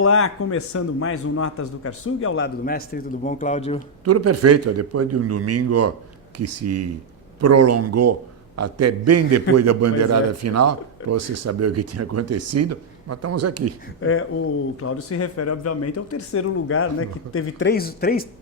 Olá, começando mais um Notas do Karsug, ao lado do mestre. Tudo bom, Cláudio? Tudo perfeito, depois de um domingo que se prolongou até bem depois da bandeirada final, para você saber o que tinha acontecido, mas estamos aqui. O Cláudio se refere, obviamente, ao terceiro lugar, né, que teve três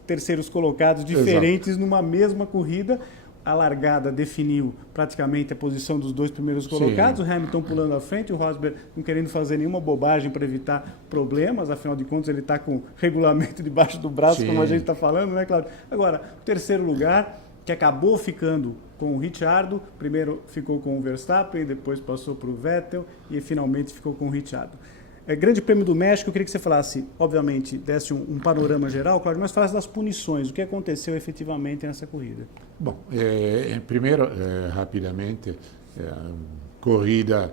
terceiros colocados diferentes. Exato. Numa mesma corrida. A largada definiu praticamente a posição dos dois primeiros colocados. Sim. O Hamilton pulando à frente, o Rosberg não querendo fazer nenhuma bobagem para evitar problemas, afinal de contas ele está com o regulamento debaixo do braço. Sim. Como a gente está falando, né, Cláudio? Agora, o terceiro lugar, que acabou ficando com o Ricciardo, primeiro ficou com o Verstappen, depois passou para o Vettel e finalmente ficou com o Ricciardo. Grande Prêmio do México, eu queria que você falasse, obviamente, desse um panorama geral, Cláudio, mas falasse das punições, o que aconteceu efetivamente nessa corrida. Bom, primeiro, rapidamente, corrida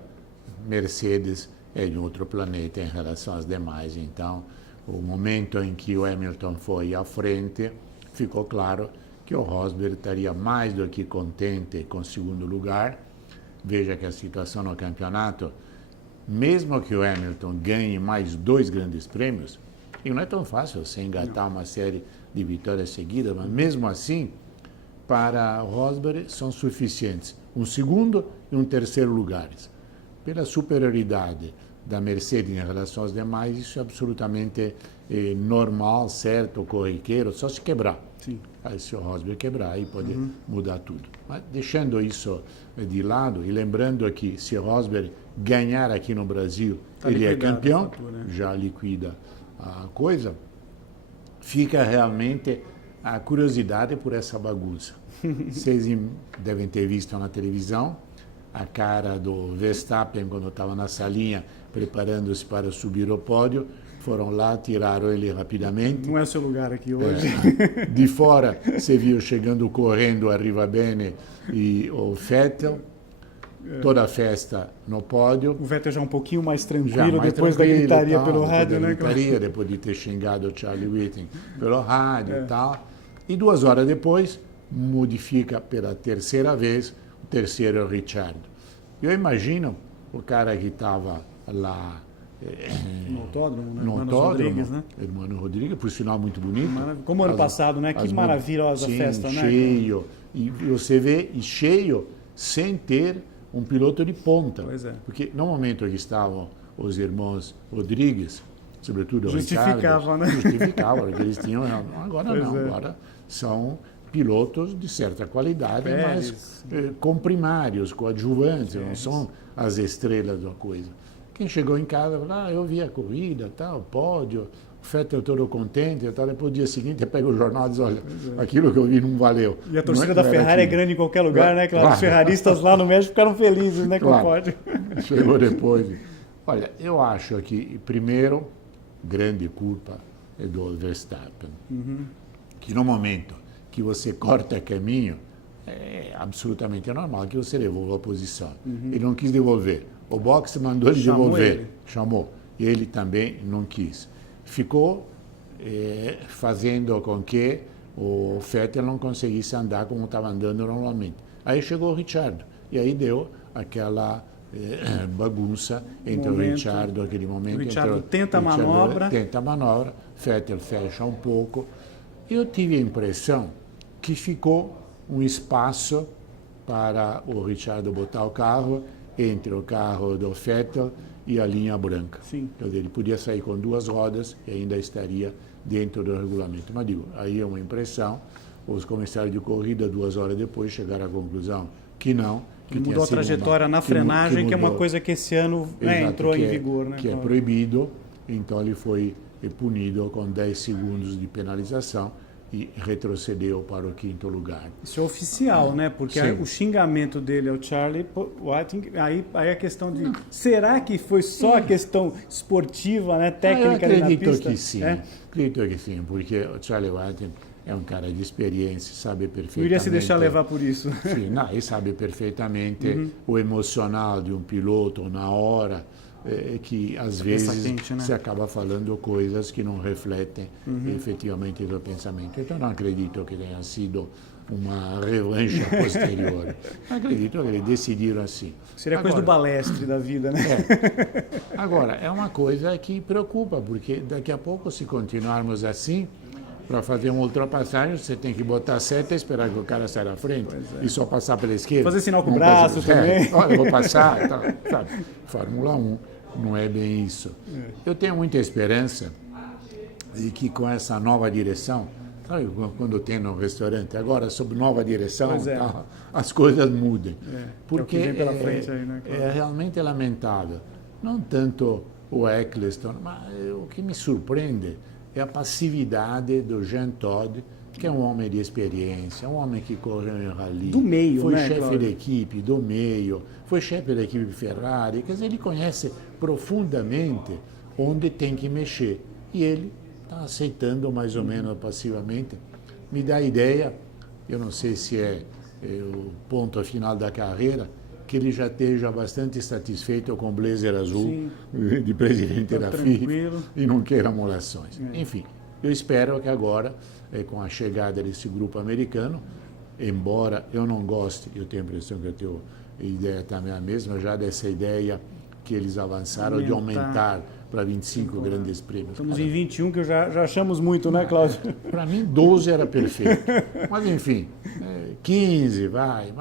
Mercedes é de outro planeta em relação às demais, então o momento em que o Hamilton foi à frente, ficou claro que o Rosberg estaria mais do que contente com o segundo lugar. Veja que a situação no campeonato, mesmo que o Hamilton ganhe mais 2 grandes prêmios, e não é tão fácil você engatar uma série de vitórias seguidas, mas mesmo assim, para o Rosberg são suficientes um segundo e um terceiro lugares. Pela superioridade da Mercedes em relação aos demais, isso é absolutamente normal, certo, corriqueiro, só se quebrar. Sim. Aí, se o Rosberg quebrar, aí pode mudar tudo. Mas deixando isso de lado e lembrando que se o Rosberg ganhar aqui no Brasil, ele é campeão, já liquida a coisa, fica realmente a curiosidade por essa bagunça. Vocês devem ter visto na televisão a cara do Verstappen quando estava na salinha preparando-se para subir ao pódio. Foram lá, tiraram ele rapidamente. Não é o seu lugar aqui hoje. De fora, você viu chegando correndo a Arrivabene e o Vettel. Toda a festa no pódio. O Vettel já um pouquinho mais tranquilo, depois da gritaria pelo rádio, né? Depois de ter xingado o Charlie Whiting pelo rádio e tal. E 2 horas depois, modifica pela terceira vez, o terceiro é o Ricciardo. Eu imagino o cara que estava lá no autódromo, né? No Rodrigues, né? Hermano Rodrigues, por sinal muito bonito. Como ano passado, né? Que maravilhosa festa, né? Cheio. E você vê cheio sem ter um piloto de ponta. Pois é. Porque no momento que estavam os irmãos Rodrigues, sobretudo o Justificava, né? Justificava, porque eles tinham. Agora não, agora são pilotos de certa qualidade, mas com primários, coadjuvantes, não são as estrelas da coisa. Quem chegou em casa falou, eu vi a corrida, tal, pódio, o Vettel todo contente, tal. Depois, no dia seguinte, pega o jornal e diz, olha, aquilo que eu vi não valeu. E a torcida da Ferrari é grande em qualquer lugar, né? Claro, os ferraristas lá no México ficaram felizes, né, com o pódio. Chegou depois. Olha, eu acho que, primeiro, grande culpa é do Verstappen. Que no momento que você corta caminho, é absolutamente normal que você devolva a posição. Ele não quis devolver. O boxe mandou ele devolver, chamou. E ele também não quis. Ficou fazendo com que o Vettel não conseguisse andar como estava andando normalmente. Aí chegou o Ricciardo. E aí deu aquela bagunça entre o Ricciardo, aquele momento. O Ricciardo tenta a manobra. Tenta a manobra, Vettel fecha um pouco. Eu tive a impressão que ficou um espaço para o Ricciardo botar o carro entre o carro do Vettel e a linha branca. Sim. Quer dizer, ele podia sair com 2 rodas e ainda estaria dentro do regulamento. Mas digo, aí é uma impressão. Os comissários de corrida, 2 horas depois, chegaram à conclusão que não. Que mudou a trajetória na frenagem, que é uma coisa que esse ano entrou em vigor. Né, que é proibido, então ele foi punido com 10 segundos de penalização e retrocedeu para o 5º lugar. Isso é oficial, né? Porque o xingamento dele ao Charlie Whiting, aí a questão de... Será que foi só a questão esportiva, né? Técnica ali na pista? Acredito que sim. Acredito que sim, porque o Charlie Whiting é um cara de experiência, sabe perfeitamente... Não iria se deixar levar por isso. Sim, não, ele sabe perfeitamente o emocional de um piloto na hora que às vezes se acaba falando coisas que não refletem efetivamente o pensamento. Então não acredito que tenha sido uma revanche posterior. Acredito que eles decidiram assim. Seria coisa do Balestre da vida, né? Agora, é uma coisa que preocupa, porque daqui a pouco, se continuarmos assim, para fazer uma ultrapassagem, você tem que botar a seta e esperar que o cara saia da frente e só passar pela esquerda. Fazer sinal com o braço também. Olha, eu vou passar, tá, sabe? Fórmula 1 não é bem isso. Eu tenho muita esperança de que com essa nova direção, sabe quando tem no restaurante, agora sob nova direção, tá, as coisas mudem. Porque é realmente lamentável. Não tanto o Eccleston, mas o que me surpreende é a passividade do Jean Todt, que é um homem de experiência, um homem que correu em rally. Do meio, foi né, chefe Cláudio? da equipe, do meio, foi chefe da equipe Ferrari, quer dizer, ele conhece profundamente onde tem que mexer. E ele está aceitando mais ou menos passivamente. Me dá a ideia, eu não sei se é o ponto final da carreira, que ele já esteja bastante satisfeito com o blazer azul de presidente da FIFA e não queira amolações. Enfim, eu espero que agora, com a chegada desse grupo americano, embora eu não goste, eu tenho a impressão que a ideia também é a mesma, já dessa ideia que eles avançaram de aumentar para 25 grandes prêmios. Estamos em 21, que já achamos muito, né, Cláudio? Para mim, 12 era perfeito. Mas, enfim, 15, vai.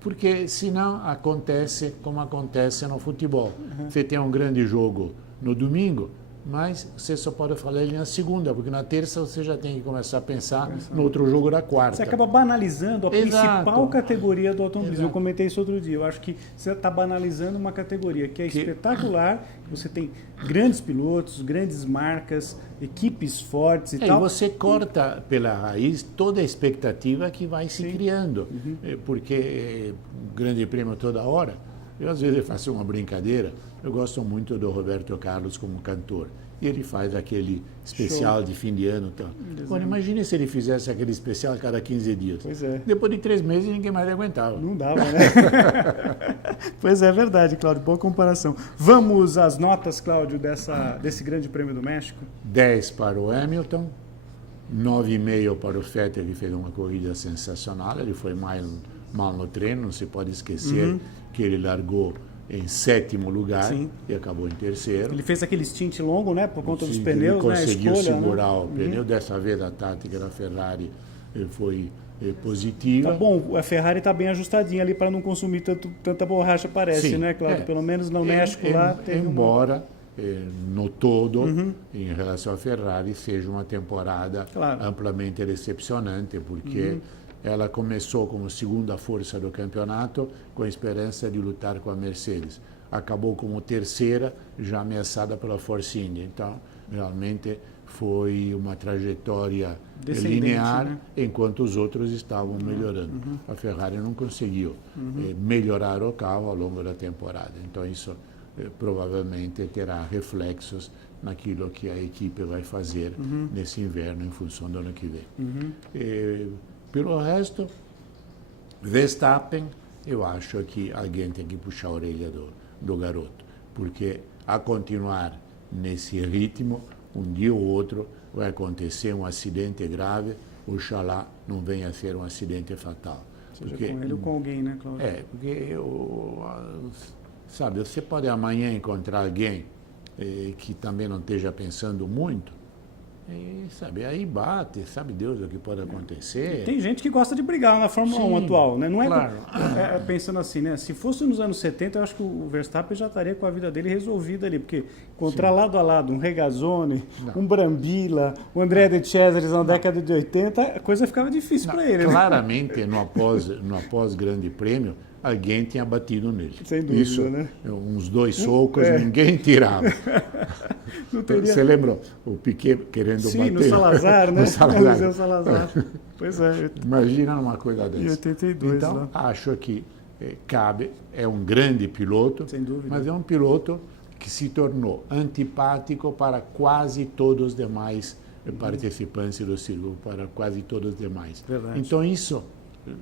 Porque senão acontece como acontece no futebol. Você tem um grande jogo no domingo, mas você só pode falar ele na segunda, porque na terça você já tem que começar a pensar no outro jogo da quarta. Você acaba banalizando a principal categoria do automobilismo. Eu comentei isso outro dia. Eu acho que você está banalizando uma categoria que é espetacular, você tem grandes pilotos, grandes marcas, equipes fortes e tal. E você corta pela raiz toda a expectativa que vai se criando. Porque grande prêmio toda hora. Eu às vezes faço uma brincadeira. Eu gosto muito do Roberto Carlos como cantor. E ele faz aquele especial de fim de ano. Então. Agora, imagine se ele fizesse aquele especial a cada 15 dias. Pois é. Depois de 3 meses, ninguém mais aguentava. Não dava, né? Pois é, verdade, Cláudio. Boa comparação. Vamos às notas, Cláudio, desse grande prêmio do México? 10 para o Hamilton, 9,5 para o Vettel, que fez uma corrida sensacional. Ele foi mal no treino, não se pode esquecer que ele largou em 7º lugar e acabou em 3º. Ele fez aquele stint longo, né, por conta dos pneus, ele conseguiu segurar né? o pneu. Dessa vez a tática da Ferrari foi positiva. Tá bom, a Ferrari está bem ajustadinha ali para não consumir tanta borracha, parece, né, Cláudio? Pelo menos no México lá teve embora no todo, em relação à Ferrari, seja uma temporada amplamente decepcionante, porque ela começou como segunda força do campeonato com a esperança de lutar com a Mercedes. Acabou como terceira, já ameaçada pela Force India. Então, realmente foi uma trajetória linear, né? Enquanto os outros estavam melhorando. A Ferrari não conseguiu melhorar o carro ao longo da temporada. Então, isso provavelmente terá reflexos naquilo que a equipe vai fazer nesse inverno em função do ano que vem. Pelo resto, Verstappen, eu acho que alguém tem que puxar a orelha do garoto, porque a continuar nesse ritmo, um dia ou outro vai acontecer um acidente grave, oxalá não venha a ser um acidente fatal. Seja com ele ou com alguém, né, Cláudio? Porque sabe, você pode amanhã encontrar alguém que também não esteja pensando muito, e, sabe, aí bate, sabe Deus o que pode acontecer. E tem gente que gosta de brigar na Fórmula 1 atual, né? Não é pensando assim, né? Se fosse nos anos 70, eu acho que o Verstappen já estaria com a vida dele resolvida ali, porque encontrar lado a lado um Regazzoni, um Brambilla, um André de Cesaris na década de 80, a coisa ficava difícil para ele. Claramente, no após Grande Prêmio, alguém tinha batido nele. Sem dúvida, isso, né? Uns 2 socos, ninguém tirava. Você lembra o Piquet querendo bater? Sim, no Salazar, né? No Salazar. No Salazar. Pois é. Imagina uma coisa dessa. Em 82, então, né? acho que cabe, é um grande piloto, sem dúvida, mas é um piloto que se tornou antipático para quase todos os demais participantes do circuito, para quase todos os demais. Verdade. Então, isso,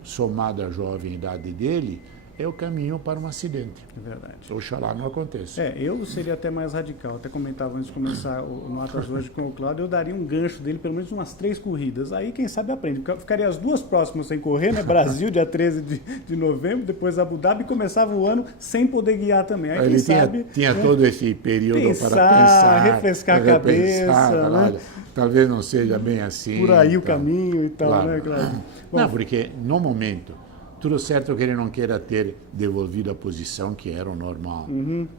somado à jovem idade dele, é o caminho para um acidente. É verdade. Oxalá não aconteça. Eu seria até mais radical. Até comentava antes de começar o Notas hoje com o Cláudio, eu daria um gancho dele pelo menos umas 3 corridas. Aí, quem sabe, aprende. Ficaria as 2 próximas sem correr, né? Brasil, dia 13 de novembro, depois Abu Dhabi, e começava o ano sem poder guiar também. Aí, Ele né? tinha todo esse período para pensar, refrescar a cabeça, né? Olha, talvez não seja bem assim. Por aí o caminho e tal, claro. né, Cláudio? Não, porque no momento, tudo certo que ele não queira ter devolvido a posição que era o normal.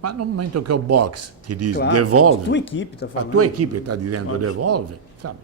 Mas no momento que o box te diz devolve, a tua equipe está a falando. tua equipe está dizendo devolve, sabe?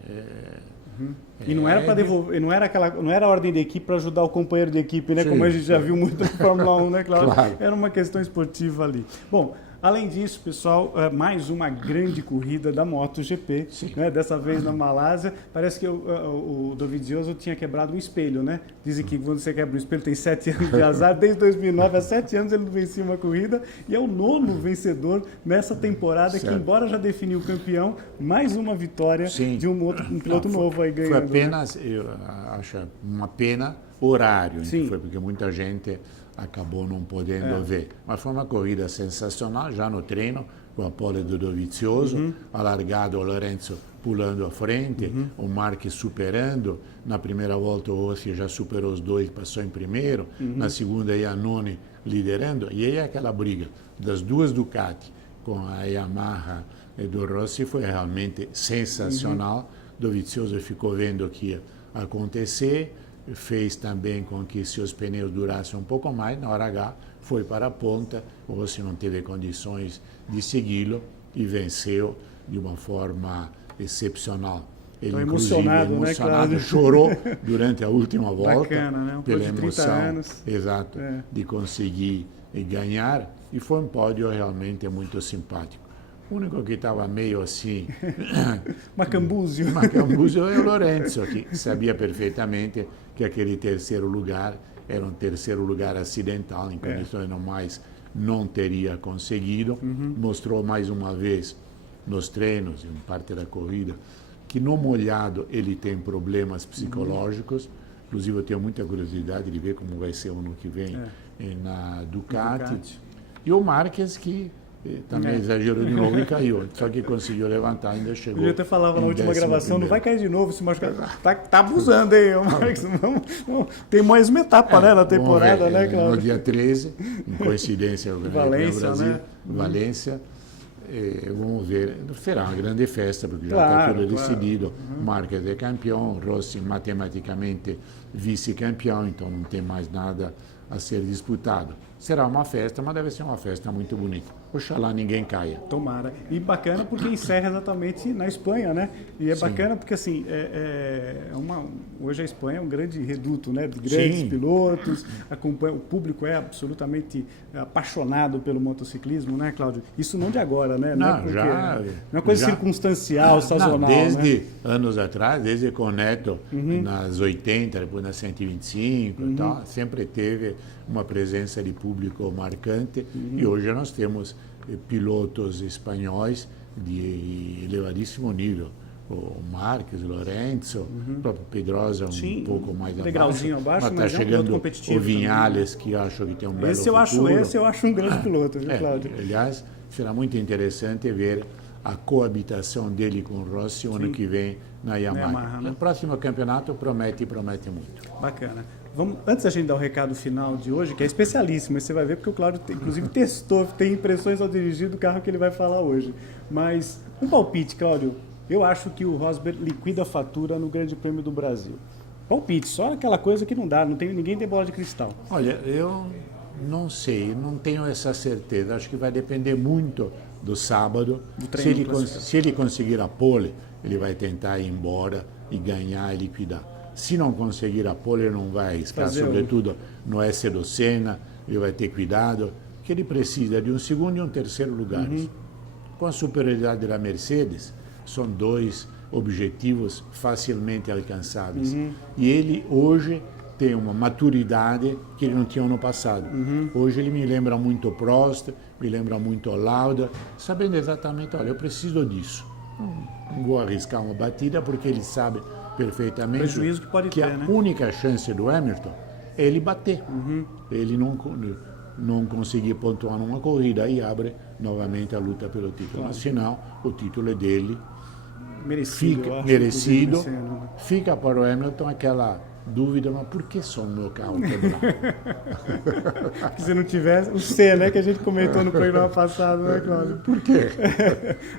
E não era para devolver, não era a ordem da equipe para ajudar o companheiro de equipe, né? Sim, como a gente já viu muito na Fórmula 1, né, Cláudio? Claro. Era uma questão esportiva ali. Bom, além disso, pessoal, mais uma grande corrida da MotoGP, né? Dessa vez na Malásia. Parece que o Dovizioso tinha quebrado um espelho, né? Dizem que quando você quebra um espelho tem 7 anos de azar. Desde 2009, há 7 anos ele não vencia uma corrida e é o 9º vencedor nessa temporada, que embora já definiu o campeão, mais uma vitória de um piloto novo aí ganhando. Foi apenas, eu acho, uma pena horário, foi porque muita gente acabou não podendo ver. Mas foi uma corrida sensacional, já no treino, com a pole do Dovizioso, a largada o Lorenzo pulando à frente, o Marques superando. Na primeira volta o Rossi já superou os dois, passou em primeiro. Na segunda a Iannone liderando. E aí aquela briga das 2 Ducati com a Yamaha e do Rossi foi realmente sensacional. Dovizioso ficou vendo o que ia acontecer, fez também com que seus pneus durassem um pouco mais. Na hora H foi para a ponta, o Rossi não teve condições de segui-lo e venceu de uma forma excepcional. Ele, emocionado, né, Cláudio? Chorou durante a última volta. Bacana, né? Pela de 30 emoção, anos. exato, de conseguir ganhar. E foi um pódio realmente muito simpático. O único que estava meio assim... Macambúzio. Macambúzio é o Lorenzo, que sabia perfeitamente que aquele terceiro lugar era um terceiro lugar acidental, em condições normais não teria conseguido. Mostrou mais uma vez nos treinos, em parte da corrida, que no molhado ele tem problemas psicológicos. Inclusive eu tenho muita curiosidade de ver como vai ser o ano que vem na Ducati. E o Marques, que também exagerou de novo e caiu. Só que conseguiu levantar, ainda chegou. Eu até falava na última gravação, não vai cair de novo, se machucar. Tá abusando, hein, Marques? Tem mais uma etapa, né, na temporada, né, Cláudio? No dia 13, em coincidência com o Brasil, né? Valência. Vamos ver, será uma grande festa, porque já está tudo decidido. Marques é campeão, Rossi matematicamente vice-campeão, então não tem mais nada a ser disputado. Será uma festa, mas deve ser uma festa muito bonita. Oxalá ninguém caia. Tomara. E bacana porque encerra exatamente na Espanha, né? E é bacana porque, assim, hoje a Espanha é um grande reduto, né? De grandes pilotos, o público é absolutamente apaixonado pelo motociclismo, né, Cláudio? Isso não de agora, né? Não é uma coisa circunstancial, sazonal, desde anos atrás, desde com o Neto, nas 80, depois nas 125 e tal, sempre teve uma presença de público marcante. E hoje nós temos pilotos espanhóis de elevadíssimo nível. O Marques, o Lorenzo, o próprio Pedrosa pouco mais degrauzinho abaixo, mas está chegando o Vinhales, que acho que tem um belo futuro. Esse eu acho um grande piloto, viu, Cláudio? Aliás, será muito interessante ver a coabitação dele com o Rossi o ano que vem na Yamaha. No próximo campeonato promete muito. Bacana. Antes da gente dar o recado final de hoje, que é especialíssimo, você vai ver porque o Cláudio, inclusive, testou, tem impressões ao dirigir do carro que ele vai falar hoje. Mas, um palpite, Cláudio. Eu acho que o Rosberg liquida a fatura no Grande Prêmio do Brasil. Palpite, só aquela coisa que não dá, ninguém tem bola de cristal. Olha, eu não sei, não tenho essa certeza. Acho que vai depender muito do sábado. Se ele conseguir a pole, ele vai tentar ir embora e ganhar e liquidar. Se não conseguir a pole, ele não vai arriscar, sobretudo no S do Senna, ele vai ter cuidado, que ele precisa de um segundo e um terceiro lugar. Com a superioridade da Mercedes, são 2 objetivos facilmente alcançáveis. E ele hoje tem uma maturidade que ele não tinha no passado. Hoje ele me lembra muito o Prost, me lembra muito o Lauda, sabendo exatamente, olha, eu preciso disso. Não vou arriscar uma batida porque ele sabe perfeitamente prejuízo que pode ter, a única chance do Hamilton ele bater. Ele não conseguir pontuar numa corrida, aí abre novamente a luta pelo título nacional. O título é dele. Merecido. Fica para o Hamilton aquela dúvida, mas por que só o meu carro quebrado? Que se não tivesse o C, né, que a gente comentou no programa passado, né, Cláudio? Por quê?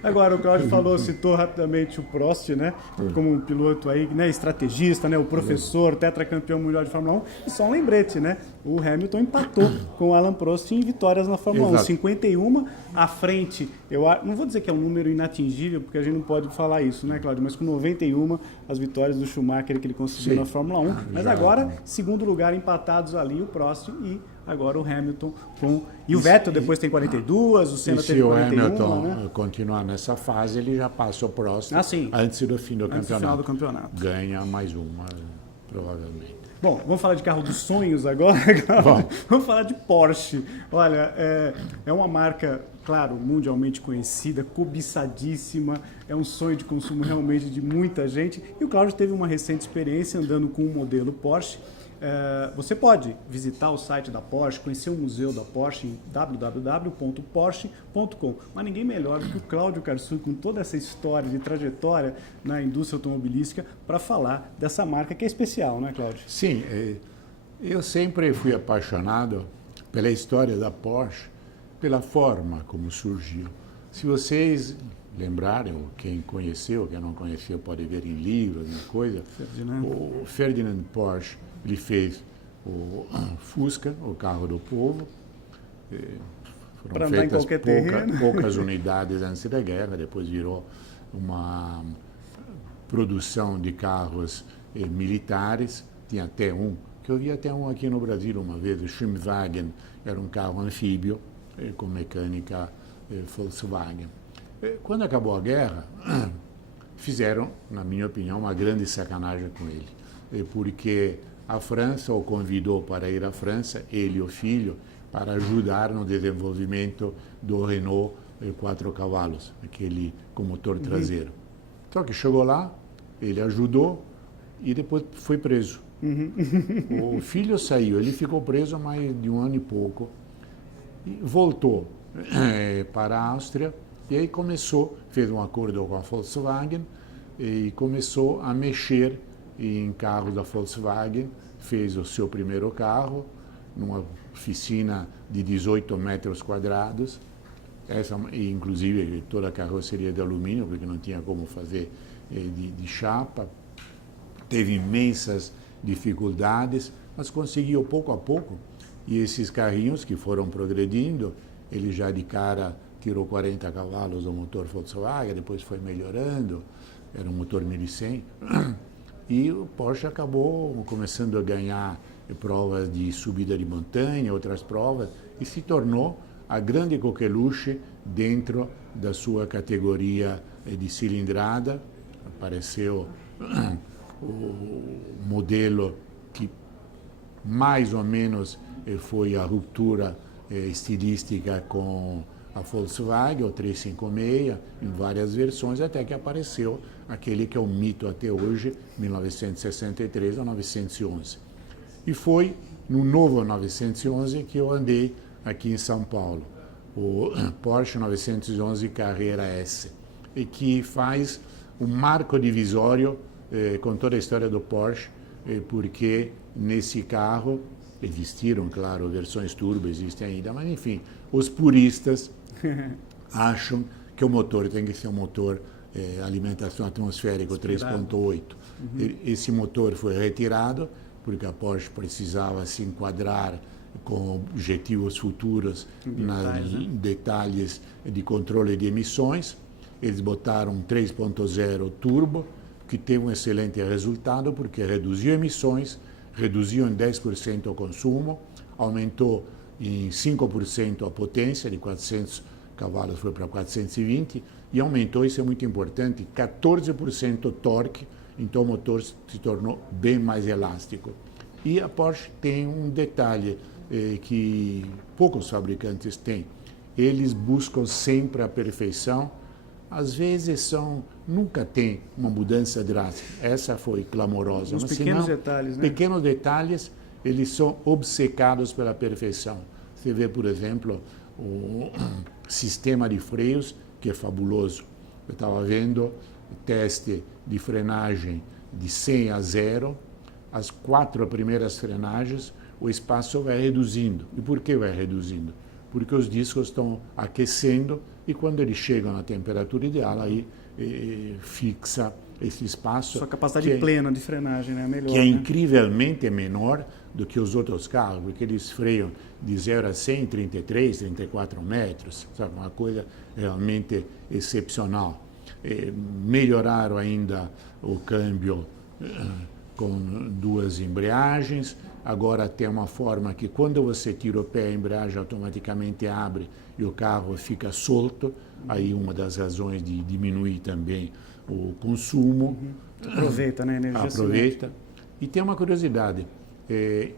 Agora, o Cláudio citou rapidamente o Prost, né, como um piloto aí, né, estrategista, né, o professor, tetracampeão mundial de Fórmula 1. E só um lembrete, né, o Hamilton empatou com o Alain Prost em vitórias na Fórmula 1. 51 à frente. Eu não vou dizer que é um número inatingível, porque a gente não pode falar isso, né, Cláudio? Mas com 91, as vitórias do Schumacher que ele conseguiu na Fórmula 1. Mas agora, segundo lugar, empatados ali o Prost e agora o Hamilton com... E o Vettel depois tem 42, o Senna teve 41. Se o Hamilton, né, continuar nessa fase, ele já passa o Prost antes do fim do campeonato. Final do campeonato. Ganha mais uma, provavelmente. Bom, vamos falar de carro dos sonhos agora? Vamos falar de Porsche. Olha, é uma marca, claro, mundialmente conhecida, cobiçadíssima, é um sonho de consumo realmente de muita gente. E o Cláudio teve uma recente experiência andando com um modelo Porsche. Você pode visitar o site da Porsche, conhecer o museu da Porsche em www.porsche.com. Mas ninguém melhor do que o Cláudio Karsug, com toda essa história de trajetória na indústria automobilística, para falar dessa marca que é especial, né, Cláudio? Sim, eu sempre fui apaixonado pela história da Porsche, pela forma como surgiu. Se vocês lembrarem, ou quem conheceu, quem não conheceu pode ver em livros, em coisa, o Ferdinand Porsche, ele fez o Fusca, o carro do povo. Foram feitas poucas unidades antes da guerra, depois virou uma produção de carros militares. Tinha até que eu vi até um aqui no Brasil uma vez, o Schwimmwagen, era um carro anfíbio com mecânica Volkswagen. Quando acabou a guerra, fizeram, na minha opinião, uma grande sacanagem com ele, porque a França o convidou para ir à França, ele e o filho, para ajudar no desenvolvimento do Renault 4 cavalos, aquele com motor traseiro. Só que chegou lá, ele ajudou e depois foi preso. O filho saiu, ele ficou preso mais de 1 ano e pouco, e voltou para a Áustria, e aí fez um acordo com a Volkswagen e começou a mexer em carros da Volkswagen, fez o seu primeiro carro numa oficina de 18 metros quadrados, inclusive toda a carroceria de alumínio, porque não tinha como fazer de chapa, teve imensas dificuldades, mas conseguiu pouco a pouco, e esses carrinhos que foram progredindo, ele já de cara tirou 40 cavalos do motor Volkswagen, depois foi melhorando, era um motor 1100, e o Porsche acabou começando a ganhar provas de subida de montanha, outras provas, e se tornou a grande coqueluche dentro da sua categoria de cilindrada. Apareceu o modelo que mais ou menos foi a ruptura estilística com a Volkswagen, o 356, em várias versões, até que apareceu aquele que é o mito até hoje, 1963 a 911. E foi no novo 911 que eu andei aqui em São Paulo, o Porsche 911 Carrera S, e que faz um marco divisório com toda a história do Porsche, porque nesse carro existiram, claro, versões turbo, existem ainda, mas enfim, os puristas acham que o motor tem que ser um motor alimentação atmosférica 3.8. Esse motor foi retirado porque a Porsche precisava se enquadrar com objetivos futuros em detalhes de controle de emissões. Eles botaram um 3.0 turbo, que teve um excelente resultado porque reduziu emissões, reduziu em 10% o consumo, aumentou em 5% a potência, de 400 cavalos foi para 420, e aumentou, isso é muito importante, 14% o torque, então o motor se tornou bem mais elástico. E a Porsche tem um detalhe que poucos fabricantes têm, eles buscam sempre a perfeição, às vezes nunca tem uma mudança drástica, essa foi clamorosa. Os pequenos detalhes, né? Pequenos detalhes eles são obcecados pela perfeição. Você vê, por exemplo, o sistema de freios, que é fabuloso. Eu estava vendo teste de frenagem de 100 a 0, as 4 primeiras frenagens, o espaço vai reduzindo. E por que vai reduzindo? Porque os discos estão aquecendo e quando eles chegam na temperatura ideal, aí fixa esse espaço. Sua capacidade plena de frenagem, né? Melhor, que é né? incrivelmente menor do que os outros carros, porque eles freiam de 0 a 100 em 33, 34 metros, sabe? Uma coisa realmente excepcional. Melhoraram ainda o câmbio com 2 embreagens. Agora tem uma forma que quando você tira o pé, a embreagem automaticamente abre e o carro fica solto. Aí uma das razões de diminuir também o consumo. Aproveita, né? Energia Aproveita. E tem uma curiosidade.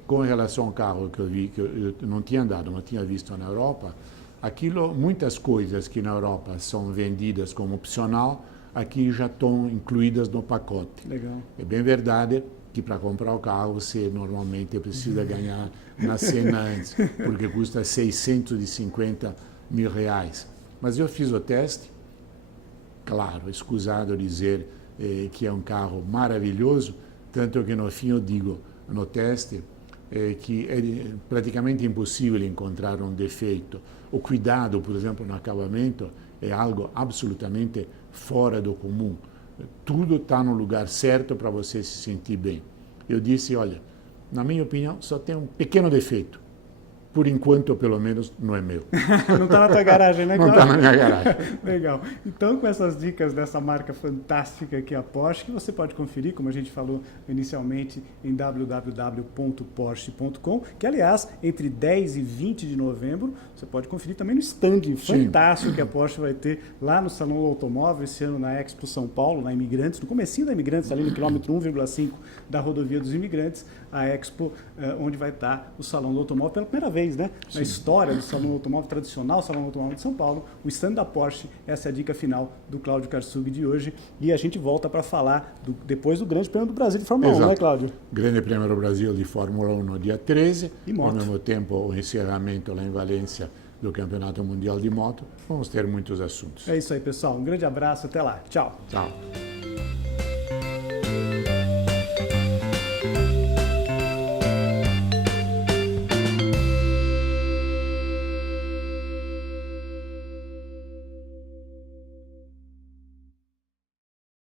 Com relação ao carro que eu vi, que eu não tinha andado, não tinha visto na Europa, muitas coisas que na Europa são vendidas como opcional, aqui já estão incluídas no pacote. Legal. É bem verdade que para comprar o carro você normalmente precisa ganhar na cena antes, porque custa 650 mil reais. Mas eu fiz o teste, claro, escusado dizer que é um carro maravilhoso, tanto que no fim eu digo no teste que é praticamente impossível encontrar um defeito. O cuidado, por exemplo, no acabamento é algo absolutamente fora do comum. Tudo está no lugar certo para você se sentir bem. Eu disse, olha, na minha opinião, só tem um pequeno defeito. Por enquanto, pelo menos, não é meu. Não está na tua garagem, né? Não está na minha garagem. Legal. Então, com essas dicas dessa marca fantástica que é a Porsche, que você pode conferir, como a gente falou inicialmente, em www.porsche.com, que, aliás, entre 10 e 20 de novembro, você pode conferir também no stand fantástico que a Porsche vai ter lá no Salão do Automóvel, esse ano na Expo São Paulo, na Imigrantes, no comecinho da Imigrantes, ali no quilômetro 1,5 da rodovia dos Imigrantes, a Expo, onde vai estar o Salão do Automóvel pela primeira vez, né? Na história do Salão do Automóvel, tradicional Salão do Automóvel de São Paulo, o stand da Porsche. Essa é a dica final do Cláudio Karsug de hoje. E a gente volta para falar depois do Grande Prêmio do Brasil de Fórmula 1, né, Cláudio? Grande Prêmio do Brasil de Fórmula 1 no dia 13, e ao mesmo tempo o encerramento lá em Valência do Campeonato Mundial de Moto. Vamos ter muitos assuntos. É isso aí, pessoal. Um grande abraço, até lá. Tchau. Tchau.